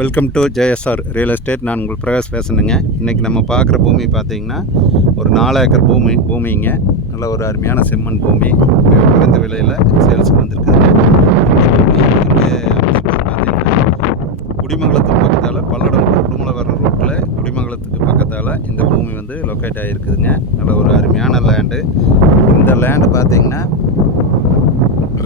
Welcome to JSR real estate. நான் உங்கள் பிரகாஷ் பேசணுங்க. இன்றைக்கி நம்ம பார்க்குற பூமி பார்த்திங்கன்னா ஒரு 4 ஏக்கர் பூமிங்க. நல்ல ஒரு அருமையான செம்மண் பூமி, குறைந்த விலையில் சேல்ஸுக்கு வந்திருக்குதுங்க. பார்த்திங்கன்னா குடிமங்கலத்துக்கு பக்கத்தால் பல்லடம் உடுமலை வர ரோட்டில் குடிமங்கலத்துக்கு பக்கத்தால் இந்த பூமி வந்து லொக்கேட் ஆகிருக்குதுங்க. நல்ல ஒரு அருமையான லேண்டு. இந்த லேண்டு பார்த்திங்கன்னா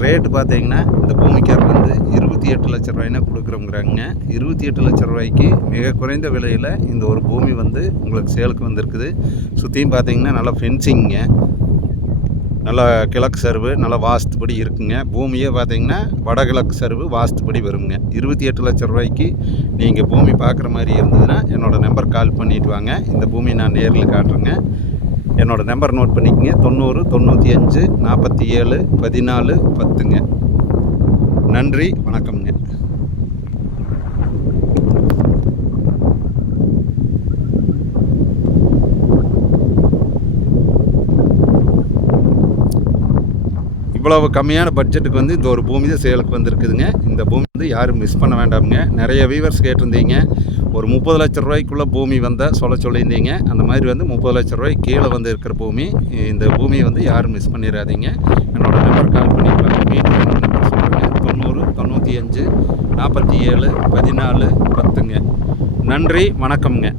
ரேட்டு பார்த்தீங்கன்னா இந்த பூமிக்காரர் வந்து 28 லட்ச ரூபாய்னா கொடுக்குறோங்கிறாங்க. 28 லட்ச ரூபாய்க்கு மிக குறைந்த விலையில் இந்த ஒரு பூமி வந்து உங்களுக்கு சேலுக்கு வந்திருக்குது. சுற்றியும் பார்த்தீங்கன்னா நல்லா ஃபென்சிங்க, நல்லா கிழக்கு சருவு, நல்லா வாஸ்துப்படி இருக்குங்க. பூமியே பார்த்தீங்கன்னா வடகிழக்கு சருவு வாஸ்துப்படி வருங்க. 28 லட்ச ரூபாய்க்கு நீங்கள் பூமி பார்க்குற மாதிரி இருந்ததுன்னா என்னோடய நம்பர் கால் பண்ணிவிட்டு வாங்க. இந்த பூமி நான் நேரில் காட்டுறேங்க. என்னோடய நம்பர் நோட் பண்ணிக்கங்க. 90 95 47 14 10ங்க. நன்றி, வணக்கம்ங்க. இவ்வளவு கம்மியான பட்ஜெட்டுக்கு வந்து இந்த ஒரு பூமி தான் சேலுக்கு வந்திருக்குதுங்க. இந்த பூமி வந்து யாரும் மிஸ் பண்ண வேண்டாமுங்க. நிறைய வியூவர்ஸ் கேட்டிருந்தீங்க, ஒரு 30 லட்ச ரூபாய்க்குள்ளே பூமி வந்தால் சொல்லியிருந்தீங்க. அந்த மாதிரி வந்து 30 லட்ச ரூபாய்க்கு கீழே வந்து இருக்கிற பூமி. இந்த பூமியை வந்து யாரும் மிஸ் பண்ணிடாதீங்க. என்னோடய நம்பர் கால் பண்ணிக்கலாம். மீண்டும் நம்பர் சொல்கிறேங்க. 90 95 47 14 10ங்க. நன்றி, வணக்கம்ங்க.